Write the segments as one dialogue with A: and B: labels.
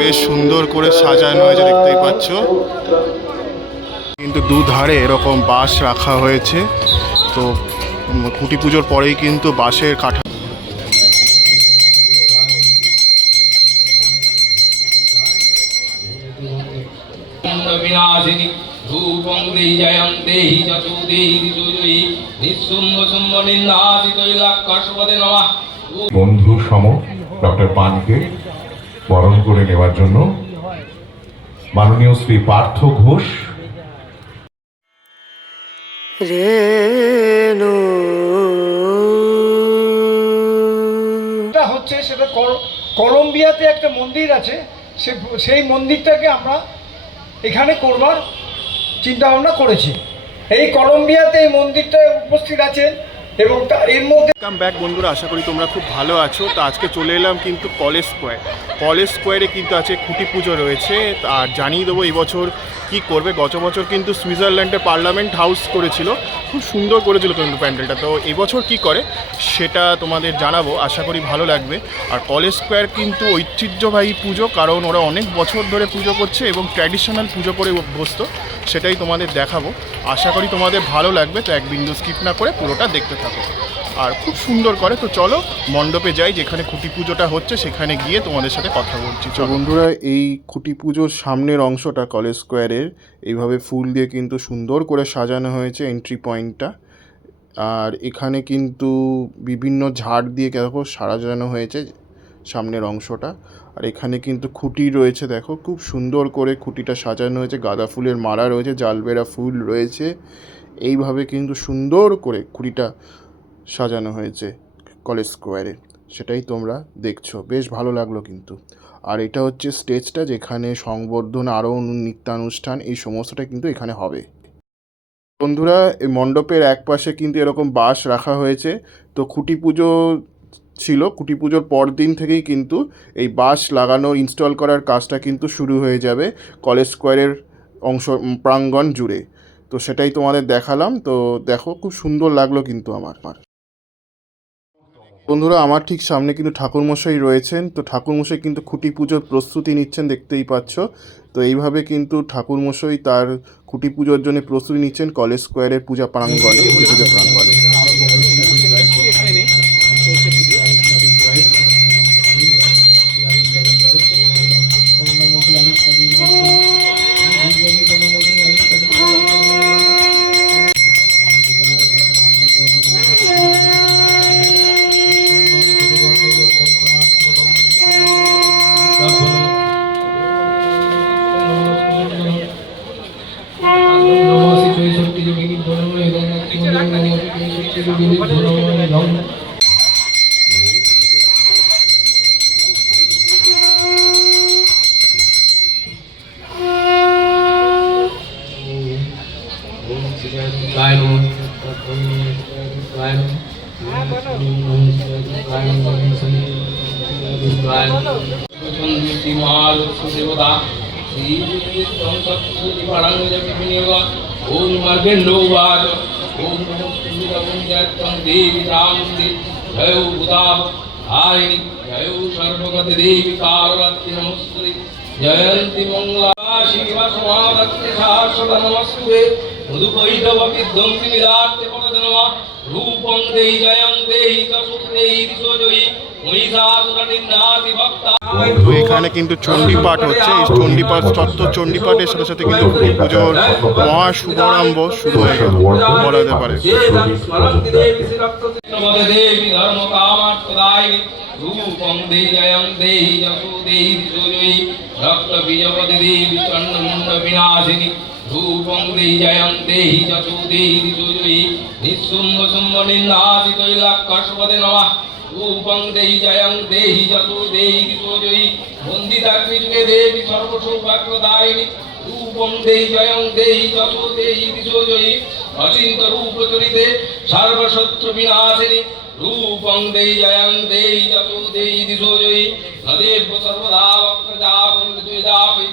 A: বেশ সুন্দর করে সাজানো হয়েছে দেখতেই পাচ্ছ। কিন্তু দুধারে এরকম বাঁশ রাখা হয়েছে। তো খুঁটি পুজোর পরেই কিন্তু বাঁশের কাঠা
B: বিনাশিনী রূপং দেহি জয়ং দেহি চতু দেহি দিশোজয়ী নিঃশুম্ভ শুম্ভ নিন্দাসি কৈলাকর্ষপদে নমঃ।
C: বন্ধু সম ডক্টর পানকে বরণ করে নেওয়ার জন্য। মাননীয় শ্রী পার্থ ঘোষ।
D: হচ্ছে সেটা কলম্বিয়াতে একটা মন্দির আছে। সে সেই মন্দিরটাকে আমরা এখানে করবার চিন্তা ভাবনা করেছি। এই কলম্বিয়াতে এই মন্দিরটা উপস্থিত আছেন এবং তা এর মধ্যে
A: ওয়েলকাম ব্যাক বন্ধুরা, আশা করি তোমরা খুব ভালো আছো। তো আজকে চলে এলাম কিন্তু কলেজ স্কোয়ার। কলেজ স্কোয়ারে কিন্তু আছে খুঁটি পুজো রয়েছে। আর জানিয়ে দেবো, এই বছর কি করবে? গত বছর কিন্তু সুইজারল্যান্ডে পার্লামেন্ট হাউস করেছিল। খুব সুন্দর করেছিল কিন্তু প্যান্ডেলটা। তো এবছর কি করে সেটা তোমাদের জানাব। আশা করি ভালো লাগবে। আর কলেজ স্কোয়ার কিন্তু ঐতিহ্যবাহী পুজো, কারণ ওরা অনেক বছর ধরে পুজো করছে এবং ট্র্যাডিশনাল পুজো করে অভ্যস্ত সেটাই তোমাদের দেখাবো। আশা করি তোমাদের ভালো লাগবে, তো এক বিন্দু স্কিপ না করে পুরোটা দেখতে থাকো। আর খুব সুন্দর করে, তো চলো মণ্ডপে যাই, যেখানে খুঁটি পুজোটা হচ্ছে, সেখানে গিয়ে তোমাদের সাথে কথা বলছি তো বন্ধুরা, এই খুঁটি পুজোর সামনের অংশটা কলেজ স্কোয়ারের, এইভাবে ফুল দিয়ে কিন্তু সুন্দর করে সাজানো হয়েছে এন্ট্রি পয়েন্টটা আর এখানে কিন্তু বিভিন্ন ঝাড় দিয়ে দেখো সাজানো হয়েছে সামনের অংশটা। আর এখানে কিন্তু খুঁটি রয়েছে, দেখো। খুব সুন্দর করে খুঁটিটা সাজানো হয়েছে, গাঁদা ফুলের মালা রয়েছে, জালবেরা ফুল রয়েছে। এইভাবে কিন্তু সুন্দর করে খুঁটিটা সাজানো হয়েছে কলেজ স্কোয়ারে। সেটাই তোমরা দেখছ। বেশ ভালো লাগল কিন্তু। আর এটা হচ্ছে স্টেজটা যেখানে সংবর্ধনা, আরও নৃত্যানুষ্ঠান, এই সমস্তটা কিন্তু এখানে হবে। বন্ধুরা মণ্ডপের এক পাশে কিন্তু এরকম বাঁশ রাখা হয়েছে। তো খুঁটি পুজো ছিল খুঁটি পুজোর পরদিন থেকেই কিন্তু এই বাঁশ লাগানো ইনস্টল করার কাজটা কিন্তু শুরু হয়ে যাবে কলেজ স্কোয়ারের অংশ প্রাঙ্গণ জুড়ে। তো সেটাই তোমাদের দেখালাম। তো দেখো, খুব সুন্দর লাগল কিন্তু আমার বন্ধুরা, আমার ঠিক সামনে কিন্তু ঠাকুরমশাই রয়েছেন। তো ঠাকুরমশাই কিন্তু খুঁটি পুজোর প্রস্তুতি নিচ্ছেন, দেখতেই পাচ্ছ। তো এইভাবে কিন্তু ঠাকুরমশাই তার খুঁটি পুজোর জন্য প্রস্তুতি নিচ্ছেন কলেজ স্কোয়ারের পূজা প্রাঙ্গণে পূজা প্রাঙ্গণে।
B: দেবতা শ্রী বিনিয়োগ ওম মার্গেন্ডো বাজ ওম নমস্তুমিদং দেবী চামুন্দি জয় উদাব হারিণী জয় সর্বগত দেবী কাররাত্রি নমস্তুতে জয়ন্তি মঙ্গলা শিবা সমারত্তে শাশ্বত নমস্তুতে মধুকৈতব বিধ্বংসি বিদার্তে পরদ নমঃ রূপং দেহি জয়ং দেহি চতুর দেহি দিশোজয়ী মহিষাসুর নিন্দাতি ভক্তা
A: এখানে কিন্তু চণ্ডীপাঠ হচ্ছে এই চণ্ডীপাঠ তত্ত্ব চণ্ডীপাঠের সাথে সাথে কিন্তু পুজোর মহা শুভারম্ভ শুরু হয়ে গেল বলা যেতে পারে
B: রূপং দেহি জয়ং দেহি যশো দেহি দিশোজয়ী রক্ত বীজপতি দেবী চণ্ডমুণ্ড বিনাশিনী রূপং দেহি রূপং দেহি জয়ং দেহি যশো দেহি দিশোজয়ী বন্দিতাগ্নি যুগে দেবী সর্বসৌভাগ্যদায়িনী। রূপং দেহি জয়ং দেহি যশো দেহি দিশোজয়ী অচিন্ত রূপ চরিতে সর্বশত্রু বিনাশিনী। রূপং দেহি জয়ং দেহি যশো দেহি দিশোজয়ী নদেব সর্বদা বক্রজাপি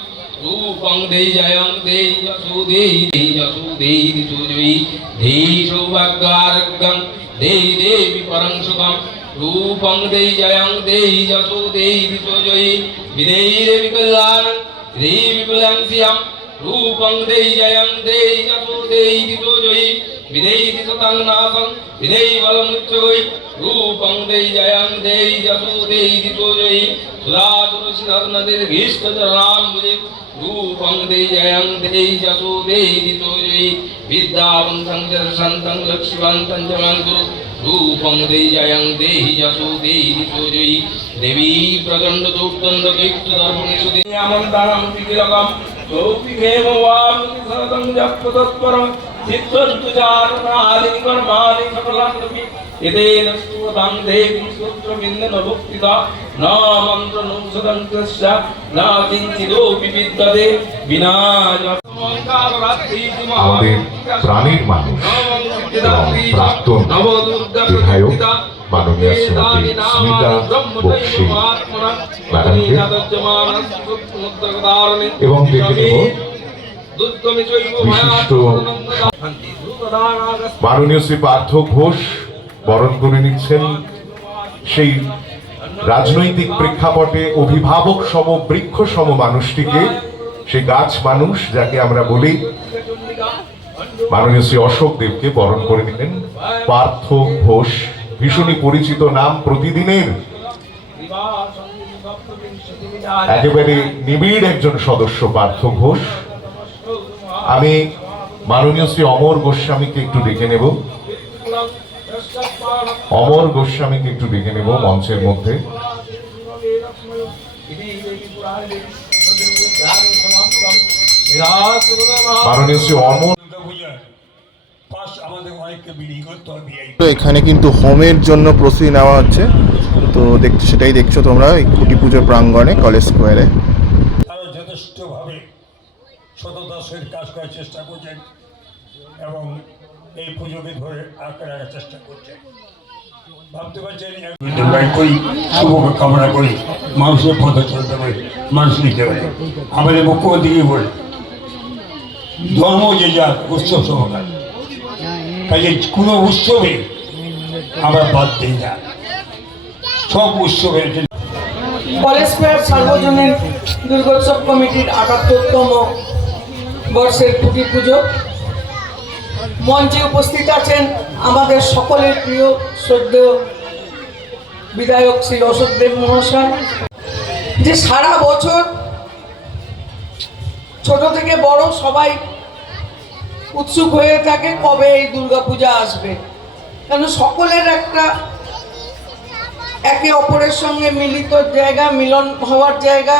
B: রূপং দেহি জয়ং দেহি যশো দেহি দেহি যশো দেহি দিশোজয়ী দেহি সৌভাগ্য আরোগ্যং দেহি দেবী পরং সুখম। রূপং দেই, জয়ং দেই যতো দেই বিপজয়ী বিদেয়ীরে বিকল্যাণ দেই বিপুলাং সিয়াম। রূপং দেই, জয়ং দেই যতো দেই বিপজয়ী বিদেয়ী সতাং নাসং বিদেয়ী বলম উচ্চগৈ রূপং দেই, জয়ং দেই যতো দেই বিপজয়ী সুধা তুলসী রত্ন দীর্ঘিষ্ঠ রাম মুজে রূপং দেই, জয়ং দেই যতো দেই বিপজয়ী বিদ্যাবন্থং জনসন্তং লক্ষ্মীবন্তং জমান রূপং দেই জয়ং দেহি যশো দেহি দিশোজয়ী দেবী প্রচণ্ড দুর্দণ্ড দৈত্য দর্পণেষুদিনিয়ামং দানং পিতিলকম সৌপি ভেম ওয়াম সরদং জপ্ত তৎপরম চিত্তন্তু চারণাদি কর্মাদি সকলাং তুমি এদেন স্তোতাং দেবী সূত্রবিন্দেন ভক্তিতা না মন্ত্র নৌষধং তস্য না কিঞ্চিদোপি বিদ্যতে বিনা
C: আমাদের প্রাণের মানুষ এবং প্রাক্তন বিধায়ক মাননীয় শ্রীমতী স্মিতা বক্সি ম্যাডামকে এবং দেখে নেব বিশিষ্ট মাননীয় শ্রী পার্থ ঘোষ বরণ করে নিচ্ছেন সেই রাজনৈতিক প্রেক্ষাপটে অভিভাবক সম বৃক্ষ সম মানুষটিকে সেই গাছ মানুষ যাকে আমরা বলি, মাননীয় শ্রী অশোক দেবকে বরণ করে নিলেন পার্থ ঘোষ, ভীষণই পরিচিত নাম প্রতিদিনের। একেবারে নিবিড় একজন সদস্য পার্থ ঘোষ। আমি মাননীয় শ্রী অমর গোস্বামীকে একটু ডেকে নেব। অমর গোস্বামীকে একটু ডেকে নেব মঞ্চের মধ্যে। মাননীয় শ্রী অমর
A: তো এখানে কিন্তু হোমের জন্য প্রস্তুতি নেওয়া হচ্ছে। তো দেখছ সেটাই দেখছ তোমরা এই খুঁটি পুজোর প্রাঙ্গণে কলেজ স্কোয়ারে।
E: তারা যথেষ্টভাবে সততার সহিত কাজ করার চেষ্টা করছেন এবং এই পুজোকে ধরে আঁকড়ে রাখার চেষ্টা করছেন। ভাবতে পারছেন করি শুভ করি মানুষের পথে চলতে পারে মানুষ নিতে পারে। আমাদের মুখ্যমন্ত্রী বলে ধর্ম যে যা উৎসব সহকার কাজে কোনো উৎসবে আমরা বাদ দিই না। সব উৎসবে একটা
F: কলেজ ফেয়ার সার্বজনীন দুর্গোৎসব কমিটির আটাত্তরতম বর্ষের খুঁটি পুজো। মঞ্চে উপস্থিত আছেন আমাদের সকলের প্রিয় শ্রদ্ধেয় বিধায়ক শ্রী অশোক দেব মহাশয়। যে সারা বছর ছোট থেকে বড় সবাই উৎসুক হয়ে থাকে কবে এই দুর্গাপূজা আসবে। কেন সকলের একটা একে অপরের সঙ্গে মিলিত জায়গা, মিলন হওয়ার জায়গা,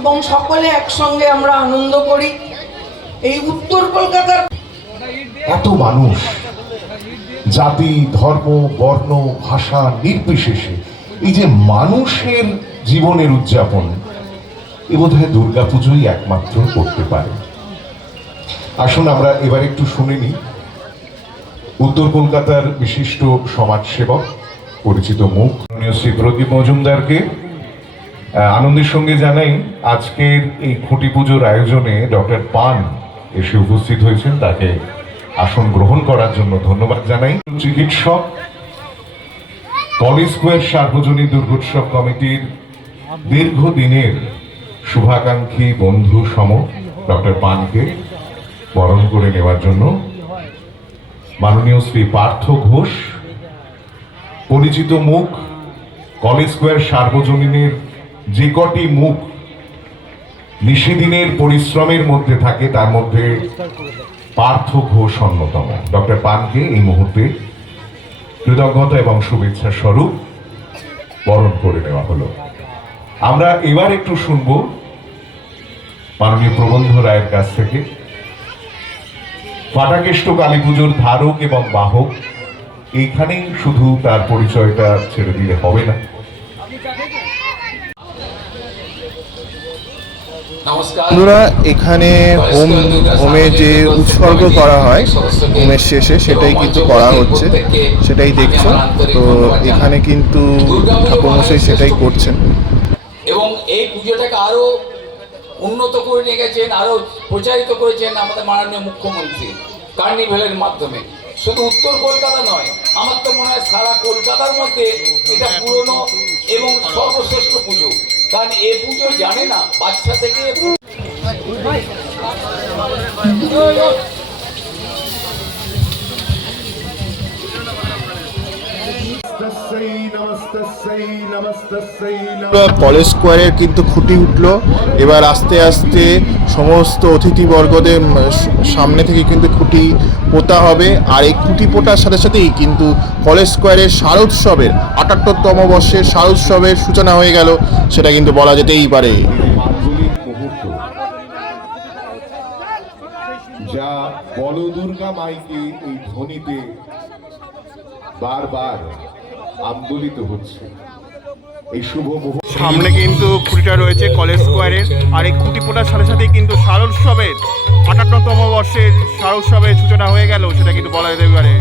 F: এবং সকলে একসঙ্গে আমরা আনন্দ করি। এই উত্তর কলকাতার
C: এত মানুষ, জাতি, ধর্ম, বর্ণ, ভাষা নির্বিশেষে, এই যে মানুষের জীবনের উদযাপন এ বোধ হয় দুর্গাপুজোই একমাত্র করতে পারে। আসুন আমরা এবার একটু শুনে নিই। উত্তর কলকাতার বিশিষ্ট সমাজসেবক, পরিচিত মুখ শ্রী প্রদীপ মজুমদারকে আনন্দের সঙ্গে জানাই আজকের এই খুঁটি পুজোর আয়োজনে ডক্টর পান এসে উপস্থিত হয়েছেন। তাকে আসন গ্রহণ করার জন্য ধন্যবাদ জানাই। চিকিৎসক কলেজ স্কোয়ার সার্বজনীন দুর্গোৎসব কমিটির দীর্ঘদিনের শুভাকাঙ্ক্ষী বন্ধু সম, ডক্টর পানকে বরণ করে নেওয়ার জন্য। মাননীয় শ্রী পার্থ ঘোষ, পরিচিত মুখ, কলেজ স্কোয়ার সার্বজনীনের যে কটি মুখ নিশিদিনের পরিশ্রমের মধ্যে থাকে, তার মধ্যে পার্থ ঘোষ অন্যতম। ডক্টর পানকে এই মুহূর্তে কৃতজ্ঞতা এবং শুভেচ্ছা স্বরূপ বরণ করে নেওয়া হলো। আমরা এবার একটু শুনব মাননীয় প্রবন্ধ রায়ের কাছ থেকে। ফাটাকেষ্ট কালী পুজোর ধারক এবং বাহক এইখানেই শুধু তার পরিচয়টা ছেড়ে দিলে হবে না।
A: বন্ধুরা এখানে হোম হোমে যে উৎসর্গ করা হয় হোমের শেষে সেটাই কিন্তু করা হচ্ছে সেটাই দেখছ। তো এখানে কিন্তু ঠাকুরমশাই সেটাই করছেন।
G: এই পুজোটাকে আরও উন্নত করে নিয়ে গেছেন, আরও প্রচারিত করেছেন আমাদের মাননীয় মুখ্যমন্ত্রী কার্নিভেলের মাধ্যমে। শুধু উত্তর কলকাতা নয়, আমার তো মনে হয় সারা কলকাতার মধ্যে এটা পুরনো এবং সর্বশ্রেষ্ঠ পুজো। কারণ এ পুজো জানে না বাচ্চা থেকে
A: কলেজ স্কোয়ারের কিন্তু খুঁটি উঠল। এবার আস্তে আস্তে সমস্ত অতিথিবর্গদের সামনে থেকে কিন্তু খুঁটি পোতা হবে। আর এই খুঁটি পোতার সাথে সাথেই কিন্তু কলেজ স্কোয়ারের শারোৎসবের আটাত্তরতম বর্ষের শারোৎসবের সূচনা হয়ে গেল। সেটা কিন্তু বলা যেতেই পারে।
C: যা বলদুর্গা মাইকে এই ধ্বনিতে বারবার আন্দোলিত হচ্ছে। এই শুভ মুহূর্ত
A: সামনে কিন্তু খুঁটিটা রয়েছে কলেজ স্কোয়ারের আর এই খুঁটি পোটার সাথে সাথেই কিন্তু শারোৎসবের আটান্নতম বর্ষের শারোৎসবের সূচনা হয়ে গেল সেটা কিন্তু বলা যেতে পারে।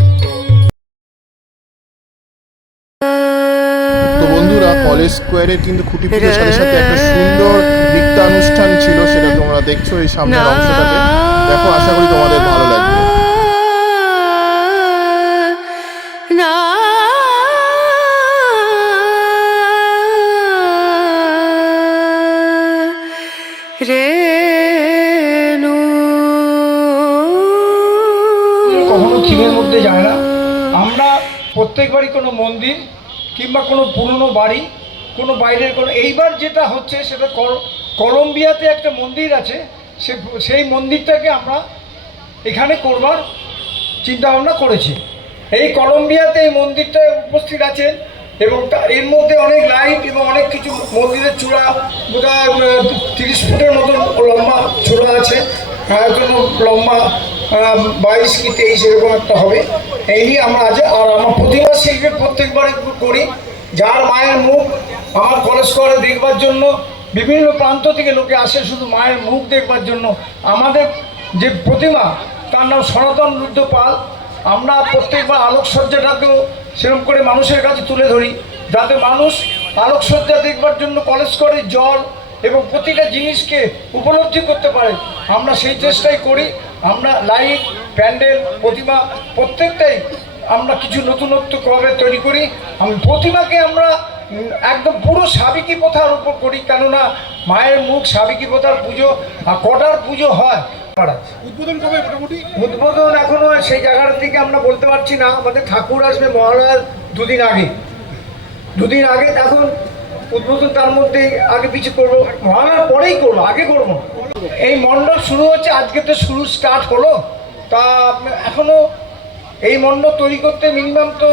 A: তো বন্ধুরা কলেজ স্কোয়ারের কিন্তু খুঁটি পুজোর সাথে সাথে একটা সুন্দর নৃত্যানুষ্ঠান ছিল সেটা তোমরা দেখছ এই সামনের অংশটাতে। দেখো আশা করি তোমাদের ভালো লাগবে।
D: কখনো থিমের মধ্যে যায় না। আমরা প্রত্যেকবারই কোনো মন্দির কিংবা কোনো পুরনো বাড়ি, কোনো বাইরের কোনো এইবার যেটা হচ্ছে সেটা কল- কলম্বিয়াতে একটা মন্দির আছে। সে সেই মন্দিরটাকে আমরা এখানে করবার চিন্তা ভাবনা করেছি। এই কলম্বিয়াতে এই মন্দিরটায় উপস্থিত আছেন এবং এর মধ্যে অনেক লাইট এবং অনেক কিছু মন্দিরের চূড়া, বোধহয় তিরিশ ফুটের মতন লম্বা চূড়া আছে। কোনো লম্বা বাইশ কি তেইশ এরকম একটা হবে। এই নিয়ে আমরা আছে আর আমার প্রতিমা শিল্পের প্রত্যেকবারে করি। যার মায়ের মুখ আমার কলেজ করে দেখবার জন্য, বিভিন্ন প্রান্ত থেকে লোকে আসে শুধু মায়ের মুখ দেখবার জন্য। আমাদের যে প্রতিমা, তার নাম সনাতন রুদ্র পাল আমরা প্রত্যেকবার আলোকসজ্জাটাকেও সেরকম করে মানুষের কাছে তুলে ধরি, যাতে মানুষ আলোকসজ্জা দেখবার জন্য কলেজ করে, জল এবং প্রতিটা জিনিসকে উপলব্ধি করতে পারে। আমরা সেই চেষ্টাই করি, আমরা লাইট, প্যান্ডেল, প্রতিমা, প্রত্যেকটাই আমরা কিছু নতুনত্ব কবে তৈরি করি। আমি প্রতিমাকে আমরা একদম পুরো সাবিকি প্রথার উপর করি, কেননা মায়ের মুখ সাবিকি প্রথার পুজো আর কটার পুজো হয় উদ্বোধন কবে মোটামুটি? উদ্বোধন এখনও সেই জায়গার থেকে আমরা বলতে পারছি না। আমাদের ঠাকুর আসবে মহারাজ দুদিন আগে। দুদিন আগে এখন উদ্বোধন তার মধ্যে আগে পিছু করব মহালয়ার পরেই করব আগে করব। এই মণ্ডপ শুরু হচ্ছে আজকে তো শুরু স্টার্ট হলো। তা এখনও এই মণ্ডপ তৈরি করতে মিনিমাম তো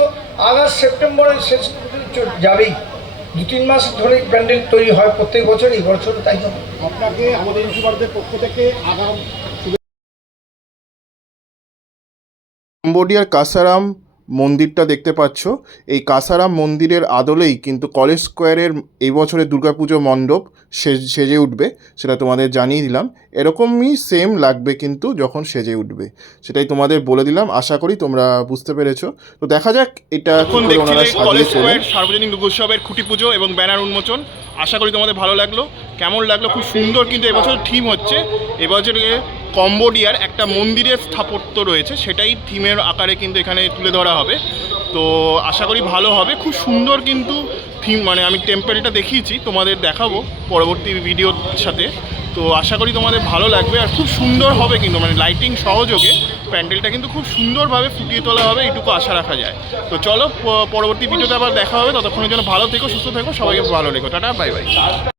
D: আগস্ট সেপ্টেম্বরের শেষ যাবেই। দু তিন মাস ধরে প্যান্ডেল তৈরি হয় প্রত্যেক বছরই বছর তাই হবে
H: আপনাকে আমাদের ইউটিউবারদের পক্ষ থেকে আগাম
A: কম্বোডিয়ার কাসারাম মন্দিরটা দেখতে পাচ্ছ। এই কাসারাম মন্দিরের আদলেই কিন্তু কলেজ স্কোয়ারের এই বছরের দুর্গাপুজো মণ্ডপ সেজে উঠবে, সেটা তোমাদের জানিয়ে দিলাম। এরকমই সেম লাগবে কিন্তু যখন সেজে উঠবে। সেটাই তোমাদের বলে দিলাম আশা করি তোমরা বুঝতে পেরেছ। তো দেখা যাক এটা
I: এখন সার্বজনীন দুর্গোৎসবের খুঁটি পুজো এবং ব্যানার উন্মোচন। আশা করি তোমাদের ভালো লাগল। কেমন লাগল? খুব সুন্দর কিন্তু এবছর থিম হচ্ছে। এবছর কম্বোডিয়ার একটা মন্দিরের স্থাপত্য রয়েছে সেটাই থিমের আকারে কিন্তু এখানে তুলে ধরা হবে। তো আশা করি ভালো হবে। খুব সুন্দর কিন্তু থিম মানে আমি টেম্পেলটা দেখিয়েছি তোমাদের দেখাবো পরবর্তী ভিডিওর সাথে। তো আশা করি তোমাদের ভালো লাগবে আর খুব সুন্দর হবে কিন্তু মানে লাইটিং সহযোগে প্যান্ডেলটা কিন্তু খুব সুন্দরভাবে ফুটিয়ে তোলা হবে, এইটুকু আশা রাখা যায়। তো চলো পরবর্তী ভিডিওতে আবার দেখা হবে, ততক্ষণের জন্য ভালো থেকো, সুস্থ থেকো, সবাইকে ভালো রেখো। Tata bye bye